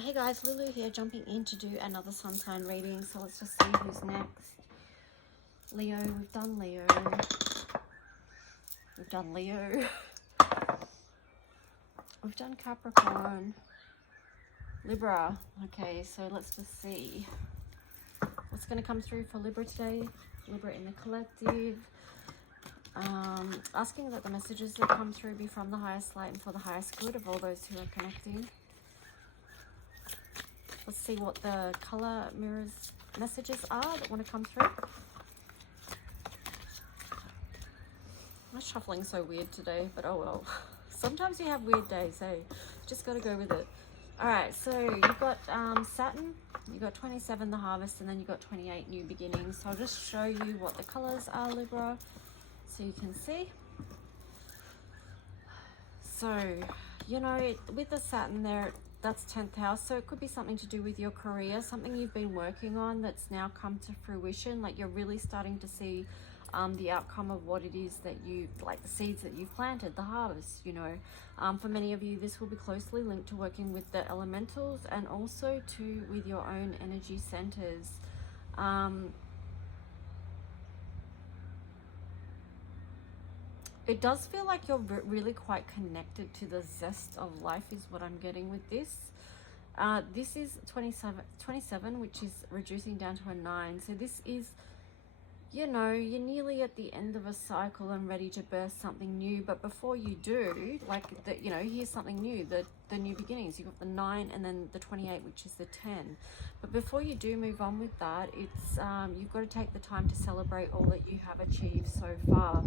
Hey guys, Lulu here, jumping in to do another sun sign reading. So let's just see who's next. Leo, we've done Leo. We've done Leo. We've done Capricorn. Libra. Okay, so let's just see what's going to come through for Libra today. Libra in the collective. Asking that the messages that come through be from the highest light and for the highest good of all those who are connecting. Let's see what the color mirrors messages are that want to come through. My shuffling's so weird today, but oh well. Sometimes you have weird days, hey? Just got to go with it. All right, so you've got Saturn, you've got 27, the harvest, and then you've got 28, new beginnings. So I'll just show you what the colors are, Libra, so you can see. So, you know, with the Saturn there, that's 10th house, so it could be something to do with your career, something you've been working on that's now come to fruition. Like you're really starting to see the outcome of what it is that you, like the seeds that you've planted, the harvest, you know. For many of you, this will be closely linked to working with the elementals and also to with your own energy centers. It does feel like you're really quite connected to the zest of life is what I'm getting with this. This is 27, which is reducing down to a 9. So this is, you know, you're nearly at the end of a cycle and ready to birth something new. But before you do, like, you know, here's something new, the new beginnings. You've got the 9 and then the 28, which is the 10. But before you do move on with that, it's you've got to take the time to celebrate all that you have achieved so far.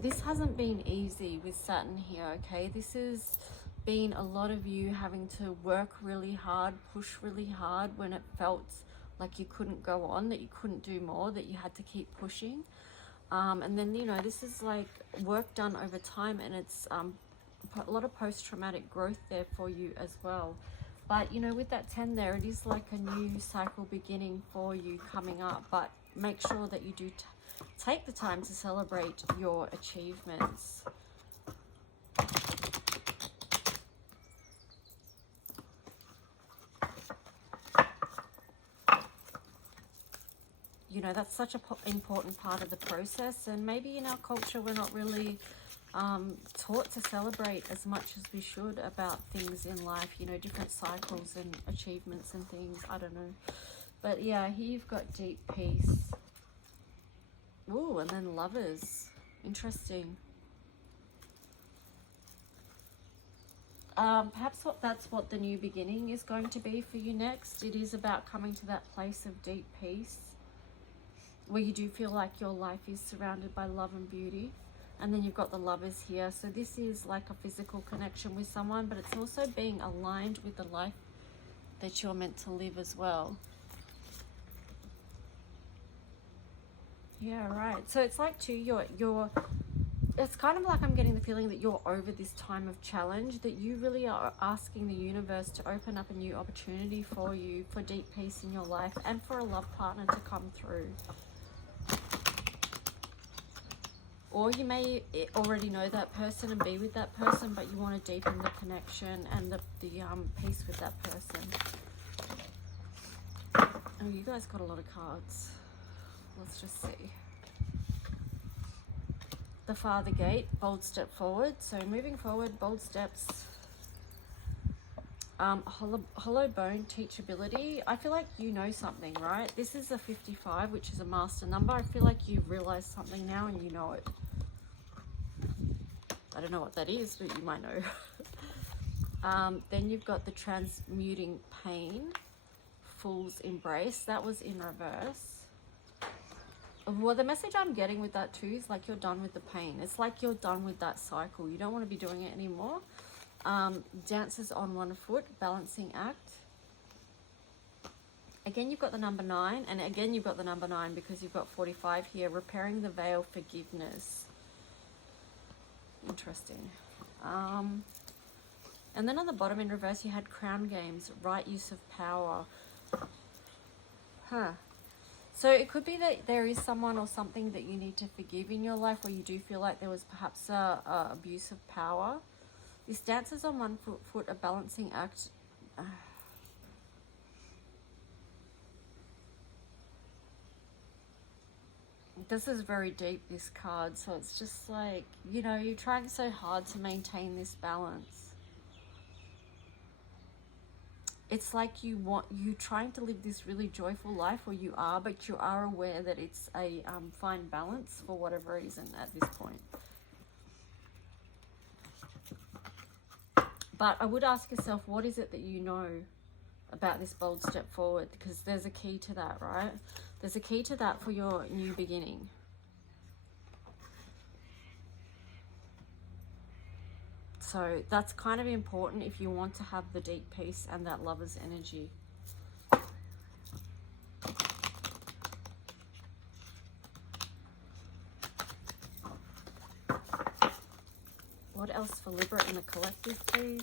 This hasn't been easy with Saturn here, okay? This has been a lot of you having to work really hard, push really hard when it felt like you couldn't go on, that you couldn't do more, that you had to keep pushing. And then, you know, this is like work done over time, and it's a lot of post-traumatic growth there for you as well. But, you know, with that 10 there, it is like a new cycle beginning for you coming up. But make sure that you do take the time to celebrate your achievements. You know, that's such an important part of the process. And maybe in our culture, we're not really taught to celebrate as much as we should about things in life, you know, different cycles and achievements and things. I don't know. But yeah, here you've got deep peace. Ooh, and then lovers. Interesting. Perhaps that's what the new beginning is going to be for you next. It is about coming to that place of deep peace where you do feel like your life is surrounded by love and beauty. And then you've got the lovers here. So this is like a physical connection with someone, but it's also being aligned with the life that you're meant to live as well. Yeah, right. So it's like too, it's kind of like I'm getting the feeling that you're over this time of challenge, that you really are asking the universe to open up a new opportunity for you, for deep peace in your life, and for a love partner to come through. Or you may already know that person and be with that person, but you want to deepen the connection and the peace with that person. Oh, you guys got a lot of cards. Let's just see. The Father Gate, bold step forward. So moving forward, bold steps. Hollow bone, teachability. I feel like you know something, right? This is a 55, which is a master number. I feel like you've realized something now and you know it. I don't know what that is, but you might know. Then you've got the transmuting pain, Fool's Embrace. That was in reverse. Well, the message I'm getting with that too is like you're done with the pain. It's like you're done with that cycle. You don't want to be doing it anymore. Dances on one foot, balancing act. Again, you've got the number 9, and again you've got the number 9 because you've got 45 here. Repairing the veil, forgiveness. Interesting. And then on the bottom in reverse, you had Crown Games, right use of power. So it could be that there is someone or something that you need to forgive in your life, where you do feel like there was perhaps a abuse of power. This dances on one foot, a balancing act. This is very deep, this card. So it's just like, you know, you're trying so hard to maintain this balance. It's like you're trying to live this really joyful life, or you are, but you are aware that it's a fine balance for whatever reason at this point. But I would ask yourself, what is it that you know about this bold step forward? Because there's a key to that, right? There's a key to that for your new beginning. So that's kind of important if you want to have the deep peace and that lover's energy. What else for Libra in the collective, please?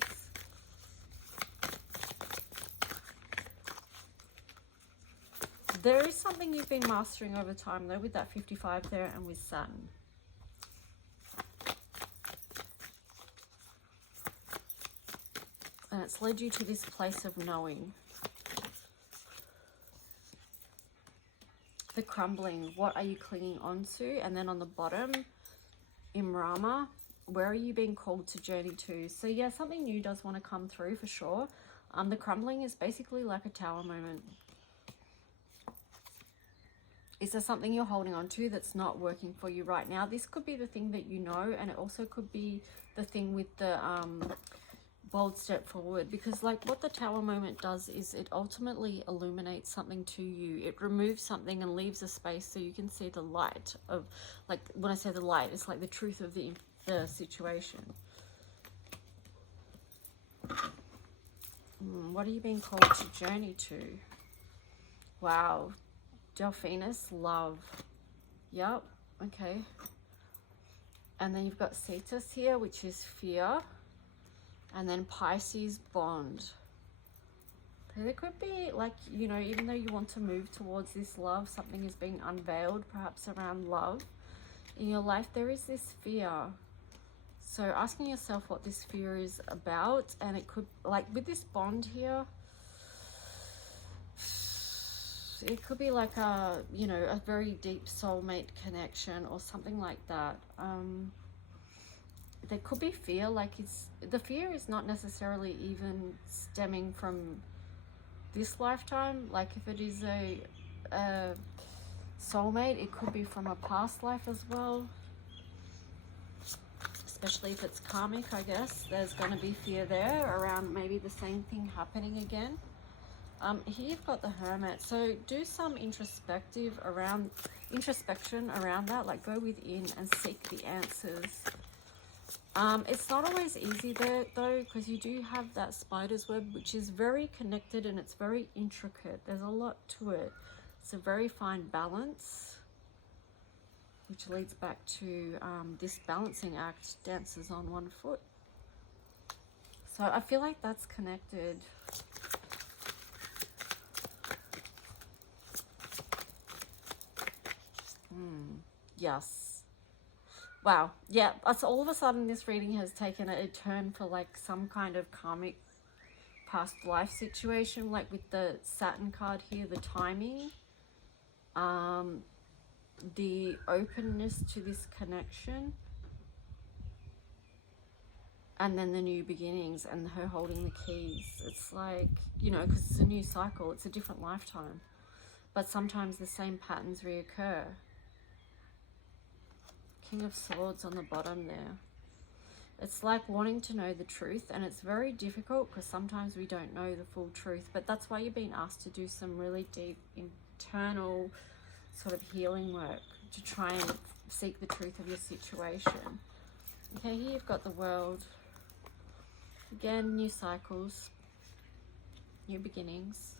There is something you've been mastering over time, though, with that 55 there and with Saturn. And it's led you to this place of knowing. The crumbling, what are you clinging on to? And then on the bottom, Imrama, where are you being called to journey to? So yeah, something new does want to come through for sure. The crumbling is basically like a tower moment. Is there something you're holding on to that's not working for you right now? This could be the thing that you know, and it also could be the thing with the bold step forward, because like what the tower moment does is it ultimately illuminates something to you. It removes something and leaves a space so you can see the light of, like when I say the light, it's like the truth of the situation. What are you being called to journey to? Wow. Delphinus, love. Yep. Okay. And then you've got Cetus here, which is fear. And then Pisces, bond. There could be, like, you know, even though you want to move towards this love, something is being unveiled, perhaps around love. In your life, there is this fear. So asking yourself what this fear is about, and it could, like with this bond here, it could be like a, you know, a very deep soulmate connection or something like that. There could be fear, like the fear is not necessarily even stemming from this lifetime. Like if it is a soulmate, it could be from a past life as well. Especially if it's karmic, I guess. There's going to be fear there around maybe the same thing happening again. Here you've got the Hermit. So do some introspection around that, like go within and seek the answers. It's not always easy there though, because you do have that spider's web, which is very connected and it's very intricate. There's a lot to it. It's a very fine balance, which leads back to this balancing act, dances on one foot. So I feel like that's connected. Yes. Wow. Yeah, that's all of a sudden this reading has taken a turn for like some kind of karmic past life situation, like with the Saturn card here, the timing, the openness to this connection, and then the new beginnings and her holding the keys. It's like, you know, because it's a new cycle, it's a different lifetime, but sometimes the same patterns reoccur. King of Swords on the bottom there. It's like wanting to know the truth, and it's very difficult because sometimes we don't know the full truth, but that's why you're being asked to do some really deep internal sort of healing work to try and seek the truth of your situation. Okay, here you've got the World. Again, new cycles, new beginnings.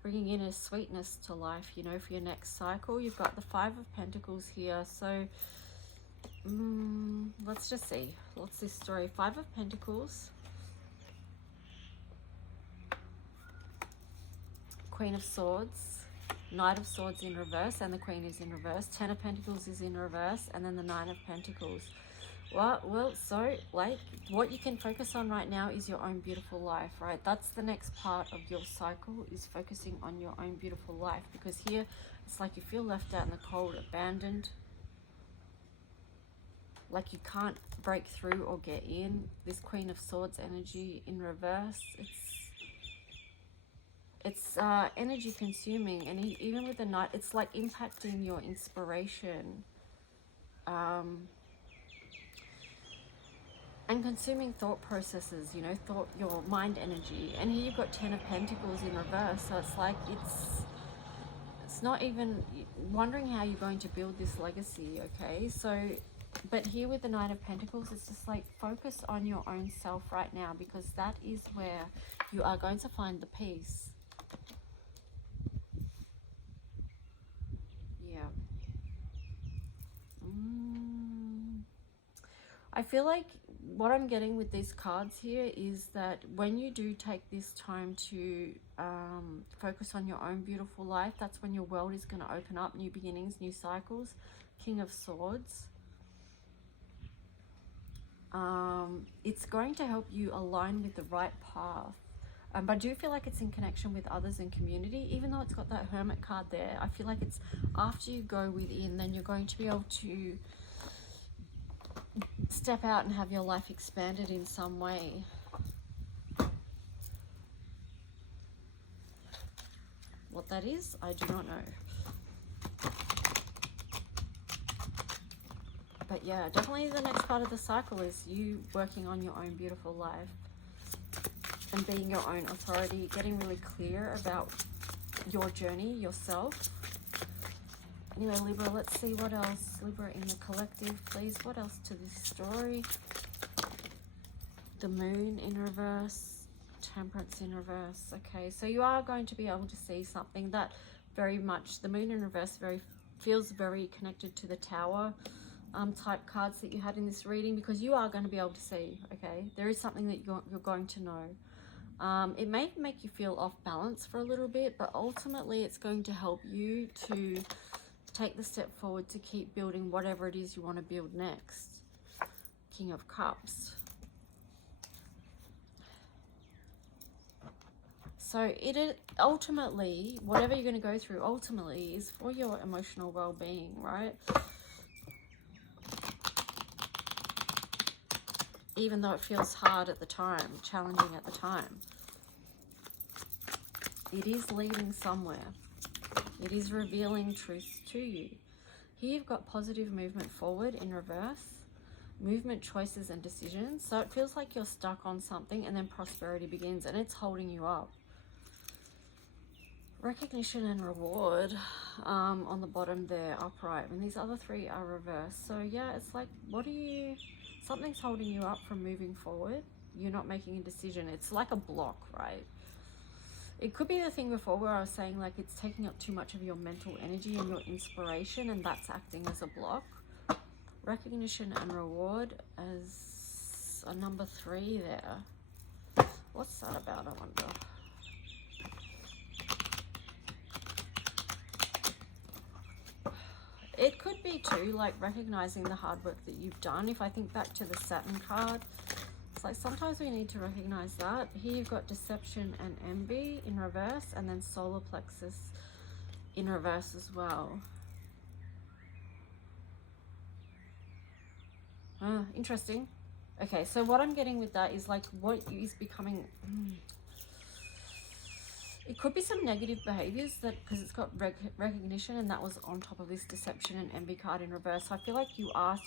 Bringing in a sweetness to life, you know, for your next cycle. You've got the Five of Pentacles here. So let's just see. What's this story? Five of Pentacles. Queen of Swords. Knight of Swords in reverse, and the Queen is in reverse. Ten of Pentacles is in reverse, and then the Nine of Pentacles. Well, so like what you can focus on right now is your own beautiful life, right? That's the next part of your cycle, is focusing on your own beautiful life, because here it's like you feel left out in the cold, abandoned, like you can't break through or get in. This Queen of Swords energy in reverse, it's energy consuming, and even with the Knight, it's like impacting your inspiration. And consuming thought processes, you know, your mind energy. And here you've got 10 of Pentacles in reverse, so it's like it's not even wondering how you're going to build this legacy, okay? So, but here with the Nine of Pentacles, it's just like focus on your own self right now, because that is where you are going to find the peace. Yeah. I feel like what I'm getting with these cards here is that when you do take this time to focus on your own beautiful life, that's when your world is going to open up, new beginnings, new cycles. King of Swords. It's going to help you align with the right path. But I do feel like it's in connection with others and community, even though it's got that Hermit card there. I feel like it's after you go within, then you're going to be able to step out and have your life expanded in some way. What that is, I do not know. But yeah, definitely the next part of the cycle is you working on your own beautiful life and being your own authority, getting really clear about your journey, yourself. Anyway, Libra, let's see what else. Libra in the collective, please. What else to this story? The Moon in reverse, Temperance in reverse. Okay, so you are going to be able to see something that very much, the Moon in reverse feels very connected to the Tower type cards that you had in this reading, because you are going to be able to see, okay? There is something that you're going to know. It may make you feel off balance for a little bit, but ultimately it's going to help you to take the step forward to keep building whatever it is you want to build next. King of Cups. So it ultimately, whatever you're going to go through, ultimately is for your emotional well-being, right? Even though it feels hard at the time, challenging at the time, it is leading somewhere. It is revealing truths to you. Here you've got positive movement forward in reverse, movement, choices and decisions. So it feels like you're stuck on something, and then prosperity begins and it's holding you up. Recognition and reward on the bottom there, upright, and these other three are reversed. So yeah, it's like, something's holding you up from moving forward. You're not making a decision. It's like a block, right? It could be the thing before where I was saying like it's taking up too much of your mental energy and your inspiration, and that's acting as a block. Recognition and reward as a number 3 there. What's that about, I wonder? It could be too, like recognizing the hard work that you've done. If I think back to the Saturn card, it's like sometimes we need to recognize that. Here you've got deception and envy in reverse, and then solar plexus in reverse as well. Interesting. Okay, so what I'm getting with that is like what is becoming... It could be some negative behaviors, that because it's got recognition, and that was on top of this deception and envy card in reverse. So I feel like you are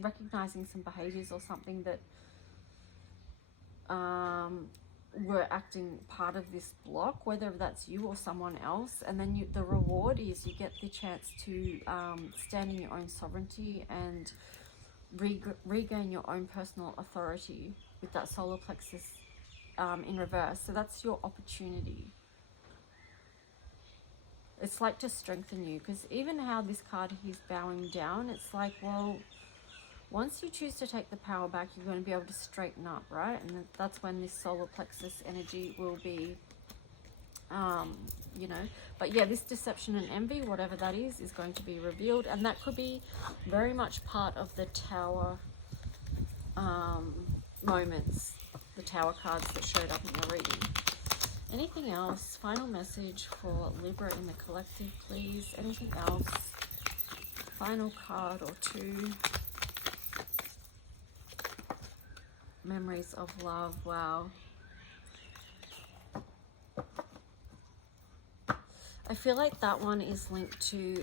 recognizing some behaviors or something that were acting part of this block, whether that's you or someone else. And then the reward is you get the chance to stand in your own sovereignty and regain your own personal authority with that solar plexus in reverse. So that's your opportunity. It's like to strengthen you, because even how this card he's bowing down, it's like, well, once you choose to take the power back, you're going to be able to straighten up, right? And that's when this solar plexus energy will be you know. But yeah, this deception and envy, whatever that is going to be revealed, and that could be very much part of the Tower moments, the Tower cards that showed up in your reading. Anything else? Final message for Libra in the collective, please. Anything else? Final card or two. Memories of love. Wow. I feel like that one is linked to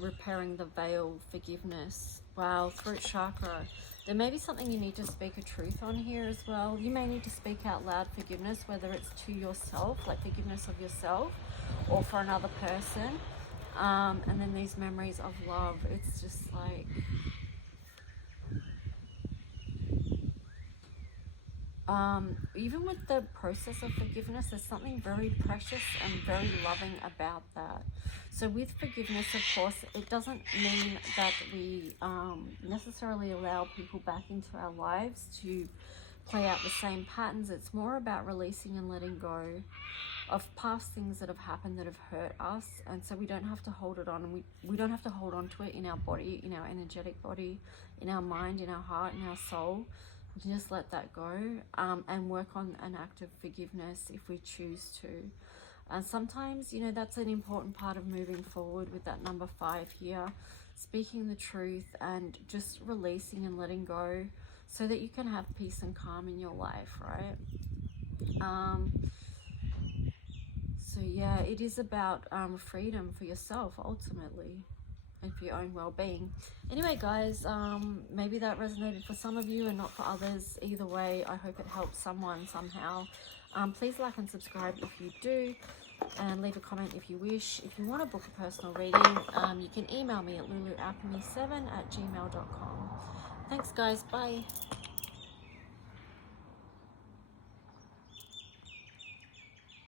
repairing the veil, forgiveness. Wow, throat chakra. There may be something you need to speak a truth on here as well. You may need to speak out loud forgiveness, whether it's to yourself, like forgiveness of yourself, or for another person. And then these memories of love, it's just like... even with the process of forgiveness, there's something very precious and very loving about that. So with forgiveness, of course, it doesn't mean that we necessarily allow people back into our lives to play out the same patterns. It's more about releasing and letting go of past things that have happened that have hurt us, and so we don't have to hold it on, and we don't have to hold on to it in our body, in our energetic body, in our mind, in our heart, in our soul. We can just let that go, and work on an act of forgiveness if we choose to. And sometimes, you know, that's an important part of moving forward with that number 5 here, speaking the truth and just releasing and letting go so that you can have peace and calm in your life, right? So yeah, it is about freedom for yourself ultimately, and for your own well-being. Anyway guys, maybe that resonated for some of you and not for others. Either way, I hope it helps someone somehow. Please like and subscribe if you do, and leave a comment if you wish. If you want to book a personal reading, you can email me at lulualchemy7@gmail.com. Thanks guys, bye.